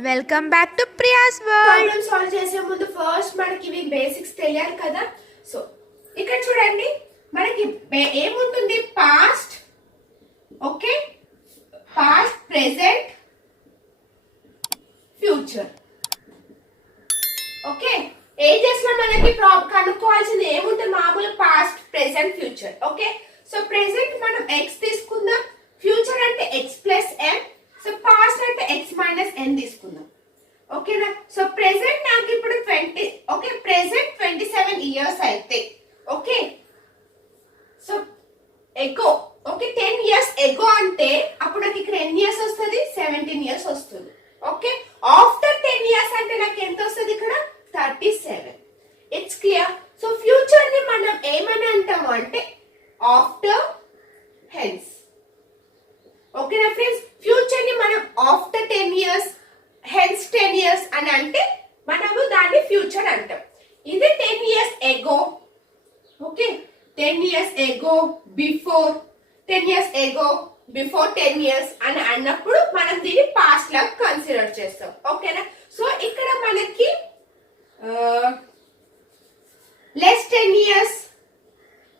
Welcome back to Priya's world. Problem solve చేసే ముందు first మనకి ఇవి బేసిక్స్ తెలియాలి కదా. సో ఇక్కడ చూడండి, మనకి ఏముంటుంది, past, okay, past, present, future. Okay, ages లో మనకి కనుక్కోవాల్సింది ఏముంటుంది, మామూలు past, present, future. Okay, so present మనం x తీసుకుందాం, ఫ్యూచర్ అంటే x plus m, so past అంటే x మైనస్ n తీసుకుందాం. ఓకేనా, సో ప్రెసెంట్ నాకు ఇప్పుడు 20, ఓకే, ప్రెసెంట్ 27 ఇయర్స్ అయితే, ఓకే, సో ఎగో, ఓకే, 10 ఇయర్స్ ఎగో అంటే అప్పుడు నాకు ఇక్కడ ఎన్ని ఇయర్స్ వస్తుంది, 17 ఇయర్స్ వస్తుంది. ఓకే, ఆఫ్టర్ 10 ఇయర్స్ అంటే నాకు ఎంత వస్తుంది, ఇక్కడ 37. It's clear. సో ఫ్యూచర్ ని మనం ఏమని అంటాము అంటే ఆఫ్టర్, హెన్స్. ఓకేనా ఫ్రెండ్స్, ఫ్యూచర్ ని మనం ఆఫ్టర్ 10 ఇయర్స్, హెన్స్ 10 ఇయర్స్ అని అంటే మనము దాన్ని ఫ్యూచర్ అంటాం. ఇది 10 years ago, okay, 10 years ago, before 10 years ago, before 10 years అని అన్నప్పుడు మనం దీన్ని పాస్ట్ లాగా కన్సిడర్ చేస్తాం. ఓకేనా, సో ఇక్కడ మనకి లెస్ 10 ఇయర్స్,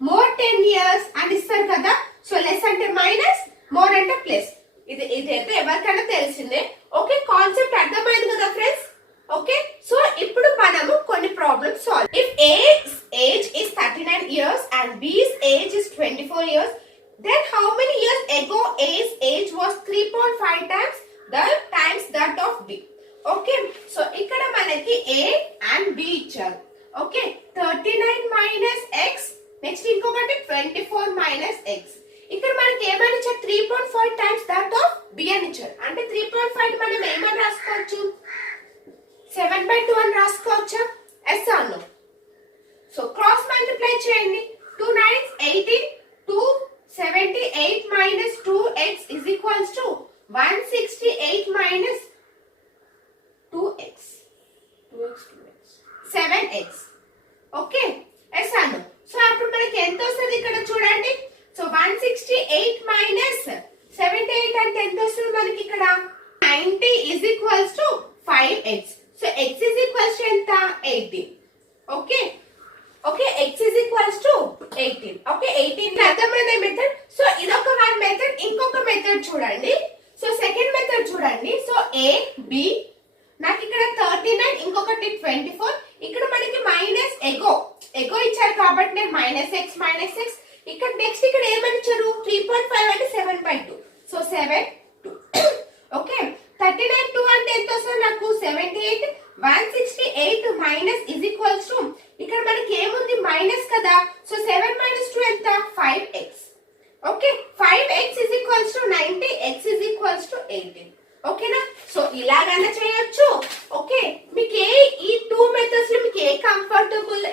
మోర్ 10 ఇయర్స్ అని ఇస్తారు కదా. సో లెస్ అంటే మైనస్, మోర్ అంటే ప్లస్. ఇదైతే ఎవరికైనా తెలిసిందే. ఓకే, కాన్సెప్ట్ అర్థమైంది కదా ఫ్రెండ్స్. ఓకే, సో ఇప్పుడు మనము కొన్ని problems solve. If A's age is 39 years and B's age is 24 years, then how many years ago A's age was 3.5 times that of B? Okay, so ఇక్కడ మనకి A and B ఇచ్చారు. Okay, 39 minus x, next ఇంకొకటి 24 minus x. ఇక్కడ మనకి ఏమని ఇచ్చారు, 3.5 times that of B అని ఇచ్చారు. అంటే 3.5 మనం ఏమని రాసుకోవచ్చు, 7/2 అని రాసుకోవచ్చా, yes or no? So cross multiply చేయండి, 2 9 18, 278 minus 2x is equals to 168 minus 2x, 7x. Okay, yes or no? So అప్పుడు మనకి ఎంత వస్తుంది ఇక్కడ చూడండి. సో 168 మైనస్ 78 అంటే ఎంత వస్తుంది మనకి ఇక్కడ, 90 is equals to 5x. So x is equals to ఎంత, 18. Okay, okay, x is equals to 18. Okay, 18 అర్థమైంది మెథడ్. సో ఇదొక వన్ మెథడ్. ఇంకొక మెథడ్ చూడండి. సో సెకండ్ మెథడ్ చూడండి. సో a b, నాకు ఇక్కడ 39, ఇంకొకటి 24. ఇక్కడ మనకి మైనస్ ఎగో ఇచ్చారు కాబట్టి నేను మైనస్ x. ఇక్కడ నెక్స్ట్ ఇక్కడ ఏమని ఇచ్చారు, 3.5 అంటే 7/2. సో 7 2. ఓకే, 39 2 అంటే ఎంత వస్తుంది నాకు, 78. 168 మైనస్ ఇస్ ఈక్వల్స్ టు, ఇక్కడ మనకి ఏముంది, మైనస్ కదా. సో 7 మైనస్ 2 ఎంత, 5x. Okay, 5x is equals to 90, x is equals to 18. ఓకేనా, సో ఇలాగైనా చేయొచ్చు. ఓకే, మీకు ఈ 2 మెథడ్స్ లో మీకు ఏ కంఫర్టబుల్,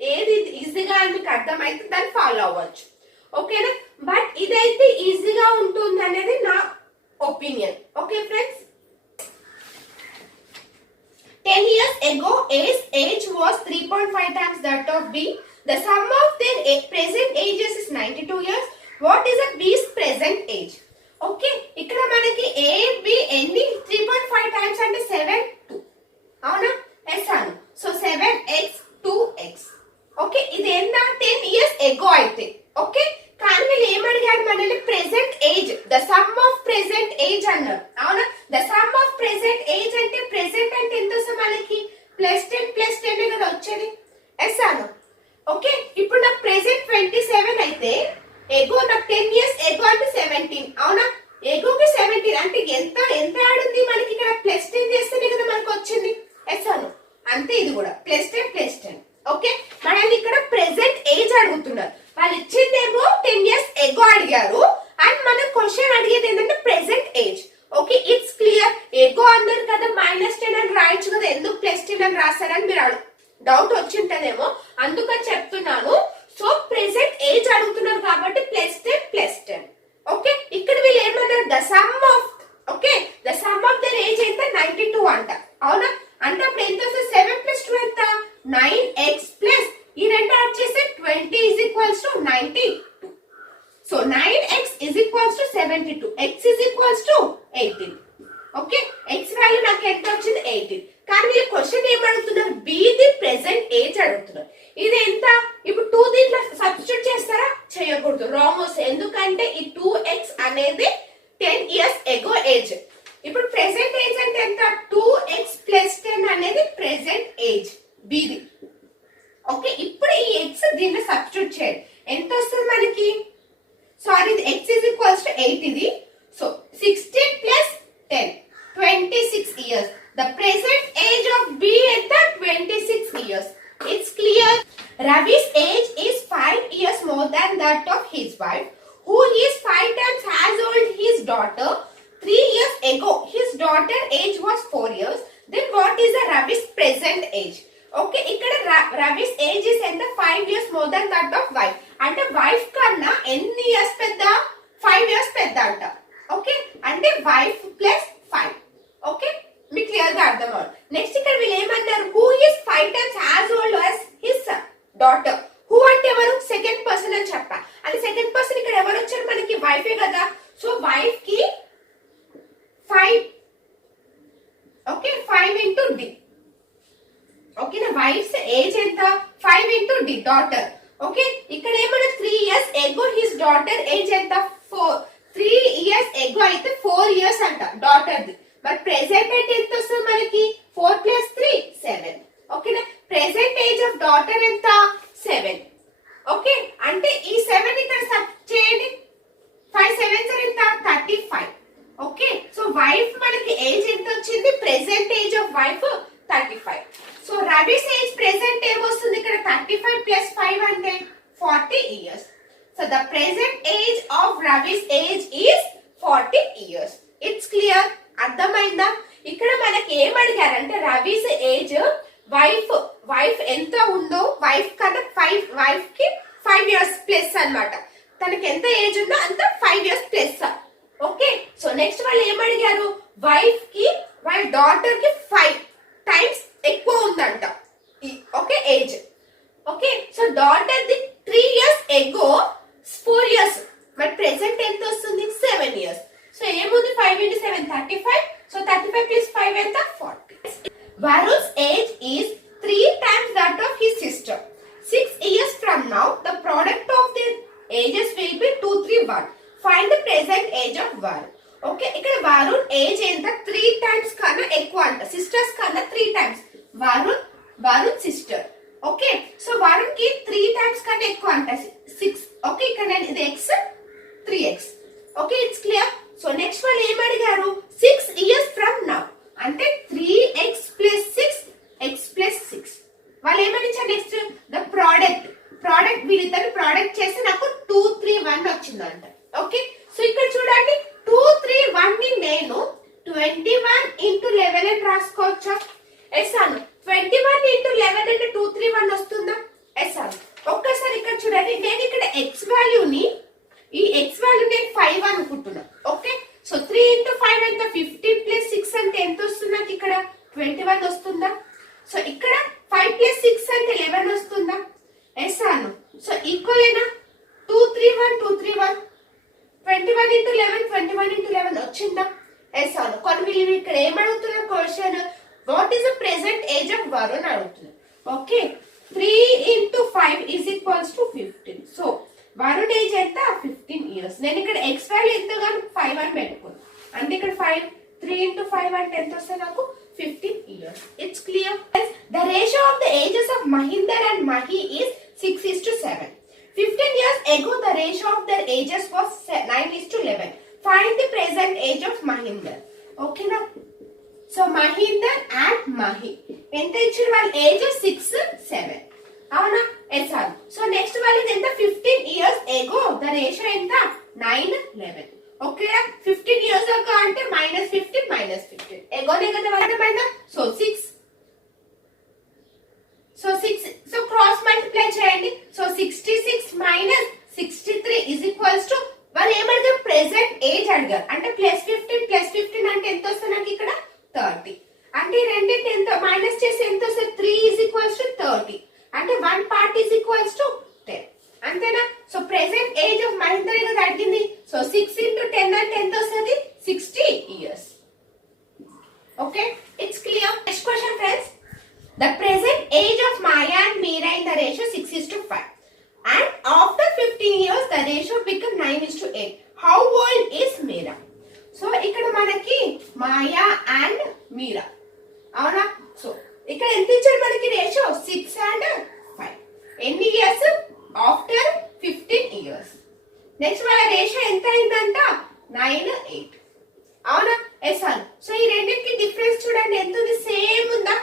ఏది ఈజీగా మీకు అర్థమైతే దాన్ని ఫాలో అవ్వచ్చు. ఓకేనా, బట్ ఇదైతే ఈజీగా ఉంటుంది అనేది నా opinion. Okay friends, 10 years ago A's age was 3.5 times that of B. The sum of their present ages is 92 years. What is a B's present age? Okay, ఇక్కడ మనకి A B ఎన్ని, 3.5 టైమ్స్ అంటే 7 2, అవునా, ఎస్ అను. So 7x 2x. Okay, ఇది ఎంత, 10 years ago అయితే. Okay, కానీ వీళ్ళు ఏమడిగారు మనల్ని, present age, the sum of present age అన్నారు, అవునా. The sum of present age అంటే ప్రెసెంట్ అంటే ఎంత వస్తుంది మనకి, +10 కదా వచ్చేది, ఎస్ అను. ఓకే, ఇప్పుడు నాకు ప్రెసెంట్ 27 అయితే ఎగో నాకు 10 ఇయర్స్ ఎగో అంటే 17, అవునా. ఎగోకి 17 అంటే ఎంత యాడ్ ఉంది మనకి, ఇక్కడ +10 చేస్తేనే కదా మనకు వచ్చింది, ఎస్ అను. అంతే, ఇది కూడా +10. ఓకే, మనల్ని ఇక్కడ ప్రెసెంట్ ఏజ్ అడుగుతున్నారు. వాళ్ళు ఇచ్చిందేమో 10 ఇయర్స్ ఎగో అడిగారు, అండ్ మన క్వశ్చన్ అడిగేది ఏంటంటే present age. Okay, it's clear. Ago అన్నారు కదా, -10 అని రాయొచ్చు కదా, ఎందుకు +10 అని రాస్తారని మీరు డౌట్ వచ్చింటదేమో, అందుకని చెప్తున్నాను. సో ప్రెసెంట్ ఏజ్ అడుగుతున్నారు కాబట్టి +10. ఓకే, ఇక్కడ వీళ్ళు ఏమన్నారు, the sum of, okay, the sum of their age ఎంత, 92 అంట, అవునా. అంటే అప్పుడు ఎంత వస్తుంది, 7 + 2 ఎంత, 9x ప్లస్ ఈ రెండు యాడ్ చేస్తే 20 is equals to 92. So 9x is equals to 72. X is equals to 18. Okay, x మనకి ఎంత వచ్చింది 18. కానీ వీళ్ళు క్వశ్చన్ ఏం అడుగుతున్నారు, బి ది ప్రెసెంట్ ఏజ్ అడుగుతున్నారు. ఇది ఎంత, ఇప్పుడు 2 దీంట్లో సబ్స్టిట్యూట్ చేస్తారా, చేయకూడదు, రాంగ్ వస్తుంది. ఎందుకంటే ఈ 2x అనేది 10 years ago ఏజ్. ఇప్పుడు ప్రెసెంట్ ఏజ్ అంటే ఎంత, 2x + 10 అనేది ప్రెసెంట్ ఏజ్ బిది. ఓకే, ఇప్పుడు ఈ x దీన్ని సబ్స్టిట్యూట్ చేయండి, ఎంత వస్తుంది మనకి, సారీ x = 8 ఇది. So 16 + 10 26 years. The present age of B ఎంత 26 years. It's clear. Ravi's age is 5 years more than that of his wife, who is 5 times as old his daughter. 3 years ago, his daughter age was 4 years. Then what is the Ravi's present age? Okay, ఇక్కడ Ravi's age is ఎంత 5 years more than that of wife. అంటే wife కన్నా ఎన్ని years పెద్ద, 5 years పెద్ద అంట. Okay, అంటే wife + 5. Okay, మీకు క్లియర్ గా అర్థం అవుతుంది. నెక్స్ట్ ఇక్కడ వీళ్ళు ఏమన్నారు, who is 5 times as old as his daughter. Who అంటే ఎవరు, సెకండ్ పర్సన్ అని చెప్పా. అంటే సెకండ్ పర్సన్ ఇక్కడ ఎవరు వచ్చారు మనకి, వైఫే కదా. సో వైఫ్ కి 5, ఓకే, 5 × D. ఓకేనా, వైఫ్స్ ఏజ్ ఎంత, 5 × D, డాటర్. ఓకే, ఇక్కడ ఏమన్నా 3 years ago his daughter age ఎంత, 4. 3 years ago అయితే 4 years అంట డాటర్ ది. మరి ప్రెసెంట్ అంటే ఎంత వస్తుంది మనకి, 4 + 3 7. ఓకేనా, ప్రెసెంట్ ఏజ్ ఆఫ్ డాటర్ ఎంత, 7. ఓకే, అంటే ఈ 7 ఇక్కడ సబ్ చేయండి, 5 7s ఎంత, 35. ఓకే, సో వైఫ్ మనకి ఏజ్ ఎంత వచ్చింది, present age of wife 35. So Ravi's age present ఏమొస్తుంది ఇక్కడ, 35 + 5 అంటే 40 years. So the present age of Ravi's age is 40 years. It's clear, అర్థమైందా. ఇక్కడ మనకి ఏం అడిగారంటే రవిస్ ఏజ్ వైఫ్ ఎంత ఉందో, వైఫ్ కన్నా వైఫ్ కి 5 years ప్లస్ అన్నమాట. తనకి ఎంత ఏజ్ ఉందో అంత 5 years plus. Okay, so next వాళ్ళు ఏం అడిగారు, వైఫ్ కి వాళ్ళ డాటర్ కి 5 times ఎక్కువ ఉందంట. Okay, age. Okay, so daughter the 3 years ago 4 years. మరి ప్రెసెంట్ ఎంత వస్తుంది, 7 years. సో ఏముంది, 5 × 7 35. సో 35 + 5 ఎంత, 40. Varun's age is 3 times that of his sister. 6 years from now, the product of their ages will be 2 3 1. Find the present age of Varun. Okay, ఇక్కడ Varun age ఎంత, 3 times కన్నా ఎక్కువ అంట, sisters కన్నా 3 times. Varun sister. Okay, so Varun కి 3 times కన్నా ఎక్కువ అంట, 6. ఓకే, ఇక్కడ నేను ఇది x 3x. Okay, it's clear. So next వాళ్ళు ఏం అడిగారు, 6 years from now అంటే 3x + 6 x + 6. వాళ్ళు ఏమని ఇచ్చారు, నెక్స్ట్ ద ప్రోడక్ట్ వీళ్ళిద్దరు ప్రోడక్ట్ చేసి నాకు 2 3 1 వచ్చిందంట. ఓకే, సో ఇక్కడ చూడండి 2 3 1 ని నేను 21 × 11 అని రాసుకోవచ్చా, ఎస్ అను. 21 × 11 అంటే 2 3 1 వస్తుందా, ఎస్ అను. ఒక్కసారి ఇక్కడ చూడండి, నేను ఇక్కడ x వాల్యూని, ఈ x వాల్యూ నేను 5 అనుకుంటున్నా. ఓకే, సో 3 × 5 ఎంత, 15 + 6 అంటే ఎంత వస్తుంది నాకు ఇక్కడ, 21 వస్తుందా. సో ఇక్కడ 5 + 6 అంటే 11 వస్తుందా, ఎస్ అను. సో ఈక్వల్ అయినా 2 3 1 2 3 1 21 × 11 21 × 11 వచ్చిందా, ఎస్ అను. కొన్ని వీళ్ళు ఇక్కడ ఏమడుగుతున్న question, what is the present age of Varun అడుగుతున్నారు. ఓకే, 3 × 5 = 15. సో వరుణ్ ఏజ్ ఎంత, 15 years. నేను ఇక్కడ ఎక్స్ వాల్యూ ఎంత కానీ 5 అని పెట్టుకున్నాను, అంటే ఇక్కడ 3 × 5 అంటే ఎంత వస్తుంది నాకు, 15 years. It's clear. The ratio of the ages of Mahinder and Mahi is 6:7. 15 years ago, the ratio of their ages was 9:11. Find the present age of Mahinder. Okay na? So Mahinder and Mahi. ఎంత ఇచ్చిన వాళ్ళ age 6 7. అవునా, yes అవును. So next వాళ్ళది ఎంత, 15 years ago the ratio ఎంత, 9:11. Okay, 15 years ago అంటే -15 -15 ఎగోనే కదా వాళ్ళ. సో 6 సో క్రాస్ మల్టిప్లై చేయండి. సో 66 - 63 = వాళ్ళు ఏమడిగారు, ప్రెసెంట్ ఏజ్ అడిగారు. అంటే +15 +15 అంటే ఎంత వస్తుంది నాకు ఇక్కడ, 30. అంటే రెండింటి ఎంత మైనస్ చేసి ఎంత వస్తుంది, 3 = 30. అంటే 1 part = 10. అంతేనా. So present age of Mahender కదా అడిగింది. సో 6 × 10 అంటే ఎంత వస్తుంది, 60 years. Okay, it's clear. Next question, friends. The present age of Maya and Meera in the ratio 6:5. And after 15 years, the ratio become 9:8. How old is Meera? So, ఇక్కడ మనకి మాయా and మీరా అవునా. So ఇక్కడ ఎంత ఇచ్చారు మనకి రేషియో 6 and 5. ఎన్ని years? After 15 years. Next వాళ్ళ ratio ఎంత అయిందంట? 9:8. అవునా? ఎస్ అను. సో ఈ రెండింటికి డిఫరెన్స్ చూడండి ఎంత ఉంది? సేమ్ ఉందా?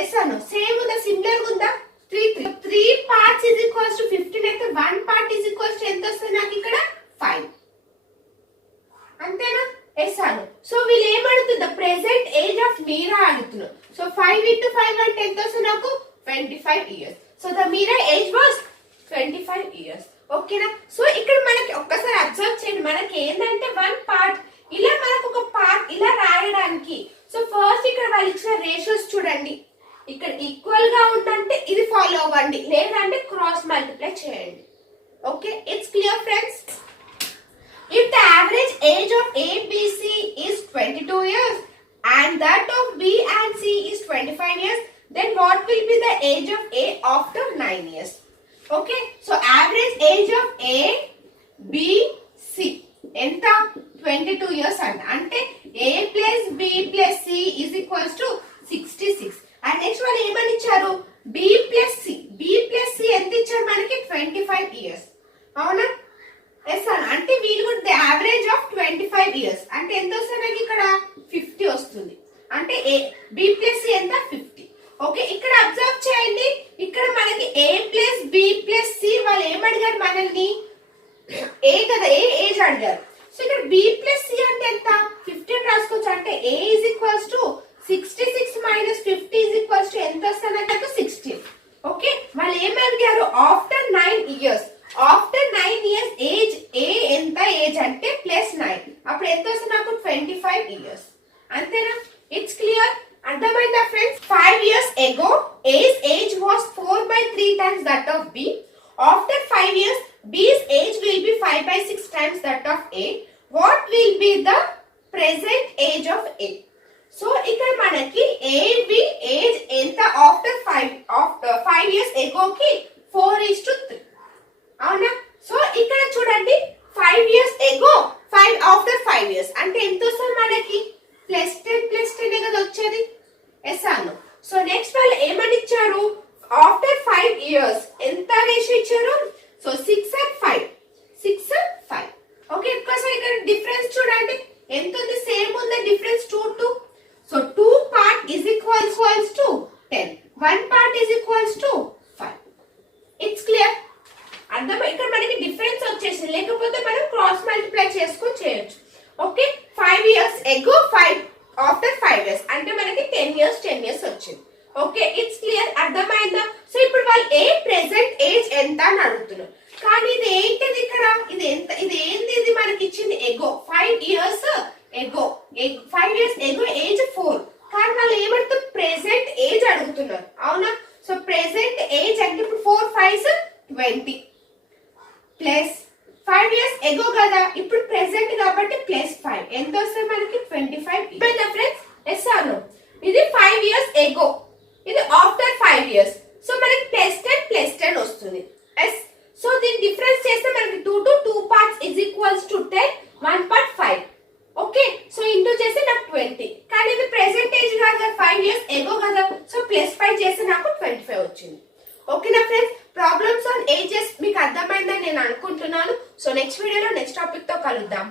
ఎస్ అను. సేమ్ ఉందా? సిమిలర్ ఉందా? 3 parts is equals to 15 అయితే 1 part is equals to ఎంత వస్తుంది నాకు ఇక్కడ? 5. అంతేనా? ఎస్ అను. సో వీళ్ళు ఏమడుతుంది? ప్రెసెంట్ ఏజ్ ఆఫ్ మీరా అడుగుతున్నారు. సో 5 into 5 అంటే ఎంత వస్తుంది నాకు? 25 years. So the Meera age was 25 years. ఓకేనా? సో ఇక్కడ మనకి ఒక్కసారి అబ్జర్వ్ చేయండి. మనకి ఏంటంటే 1 part ఇలా మనకు ఒక పార్ట్ ఇలా రాయడానికి. సో ఫస్ట్ ఇక్కడ వాళ్ళు ఇచ్చిన రేషియోస్ చూడండి. ఇక్కడ ఈక్వల్ గా ఉందంటే ఇది ఫాలో అవ్వండి, లేదంటే క్రాస్ మల్టిప్లై చేయండి. Okay, it's clear friends. If the average age of A, B, C is 22 years and that of B and C is 25 years, then what will be the age of A after 9 years? Okay, so average age of A, B, C ఎంత? 22 years అంటే A plus B plus C is equals to 66. And next వాళ్ళు ఏమని ఇచ్చారు? B plus C. B plus C ఎంత ఇచ్చారు మనకి? 25 years. అవునా? Yes అన్న. అంటే వీళ్ళు కూడా ద యావరేజ్ ఆఫ్ 25 ఇయర్స్ అంటే ఎంత వస్తుంది నాకు ఇక్కడ? 50 వస్తుంది. అంటే బి ప్లస్ సి ఎంత? 50. ఓకే, ఇక్కడ అబ్జర్వ్ చేయండి. ఇక్కడ మనకి A plus B plus C వాళ్ళు ఏమడిగారు మనల్ని? ఏ కదా, ఏ ఏజ్ అడిగారు. సో ఇక్కడ బి ప్లస్ సి అంటే ఎంత? 50 రాసుకోవచ్చు. అంటే A is equals to 66 minus 50 is equals to ఎంత వస్తుంది నాకు? 16. ఓకే, వాళ్ళు ఏమడిగారు? After 9 years. After 9 years age A ఎంత? ఏజ్ అంటే ప్లస్ 9 అప్పుడు ఎంత వస్తుంది నాకు? 25 ఇయర్స్. అంతేనా? It's clear. అర్థమైందా friends? 5 years ago A's age was 4/3 times that of B. After 5 years B's age will be 5/6 times that of A. What will be the present age of A? So ఇక్కడ మనకి AB age ఎంత? After 5 years ago కి 4:3. అవునా? So ఇక్కడ చూడండి 5 years ago 5 after 5 years అంటే ఎంత వస్తుంది మనకి? +10 కదా వచ్చేది. ఎస్ అను. సో నెక్స్ట్ వాళ్ళు ఏమని ఇచ్చారు? ఆఫ్టర్ 5 years ఎంత రేషియో ఇచ్చారు? So 6 and 5. 6 and 5. ఓకే, ఒక్కసారి ఇక్కడ డిఫరెన్స్ చూడండి ఎంత ఉంది? సేమ్ ఉందా? Difference 2. So 2 part is equals to 10. 1 part is equals to 5. It's clear. అర్థం? ఇక్కడ మనకి డిఫరెన్స్ వచ్చేసింది, లేకపోతే మనం క్రాస్ మల్టిప్లై చేసుకొని చేయొచ్చు. Okay, 5 years ago 5 after 5 years అంటే మనకి 10 years వచ్చింది. Okay, it's clear. అర్థమైందా? సో ఇప్పుడు వాళ్ళు ఏ ప్రెసెంట్ ఏజ్ ఎంత అని అడుగుతున్నారు. కానీ ఇది ఏంటిది ఇక్కడ? ఇది ఎంత? ఇది ఏంది? ఇది మనకి ఇచ్చింది ఎగో 5 years ఎగో. 5 years ఎగో ఏజ్ 4. కానీ వాళ్ళు ఏమడుగుతారు? ప్రెసెంట్ ఏజ్ అడుగుతున్నారు. అవునా? సో ప్రెసెంట్ ఏజ్ అంటే ఇప్పుడు 4 5s 20 ప్లస్ 5 years ఎగో కదా, ఇప్పుడు ప్రెసెంట్ కాబట్టి +5 ఎంత వస్తుంది మనకి? 25. ఫ్రెండ్స్ ఎస్ అను. ఇది 5 years ఎగో, ఇది ఆఫ్టర్ 5 years. సో మనకి +10 వస్తుంది. ఎస్. సో దీని డిఫరెన్స్ చేస్తే మనకి 2 parts is equals to 10. 1 part 5. Okay, so into చేస్తే నాకు 20. కానీ ఇది ప్రెసెంట్ ఏజ్ కాదు కదా, 5 years ఎగో కదా. సో +5 చేస్తే నాకు 25 వచ్చింది. ఓకేనా ఫ్రెండ్స్? ప్రాబ్లమ్స్ ఆన్ ఏజెస్ మీకు అర్థమైందని నేను అనుకుంటున్నాను. సో నెక్స్ట్ వీడియోలో నెక్స్ట్ టాపిక్ తో కలుద్దాం.